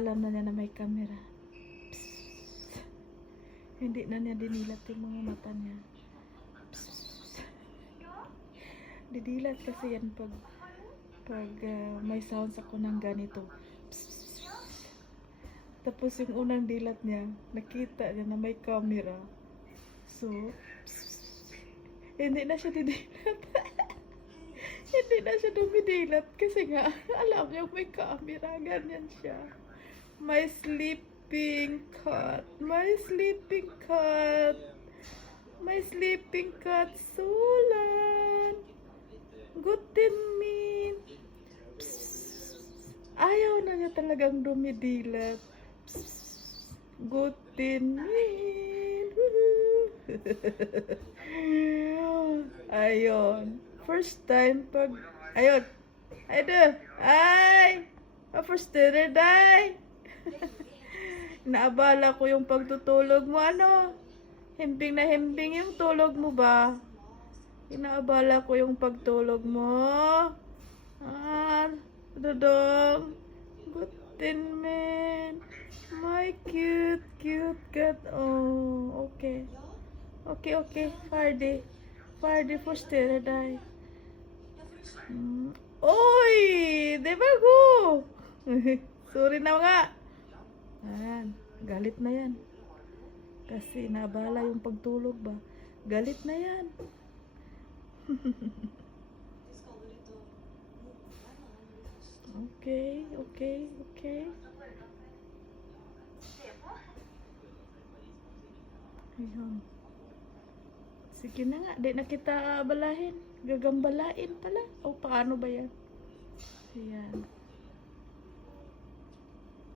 alam na niya na may camera. Psst. Hindi na niya dinilat yung mga mata niya. Psst. Didilat kasi yan pag may sounds ako ng ganito. Psst. Tapos yung unang dilat niya, nakita niya na may camera. So, hindi na siya didilat. Hindi na siya dumidilat kasi nga, alam niya may camera. Ganyan siya. My sleeping cat. My sleeping cat. My sleeping cat. Sulan. Guten min. Ayaw na niya talagang dumidilat. Guten min. Ayun. First time pag... Ayun. Ay! First time, day! Naabala ko yung pagtutulog mo. Ano? Himbing na himbing yung tulog mo ba? Inaabala ko yung pagtulog mo. Dodong. Guten man. My cute, cute cat. Oh, okay. Okay. Fardy first day. Oy! Di ba ko? Sorry na nga. Ayan, galit na yan. Kasi nabala yung pagtulog ba? Galit na yan. Okay. Ayun. Sige na nga, di na kita balahin. Gagambalain pala. O paano ba yan? Ayan.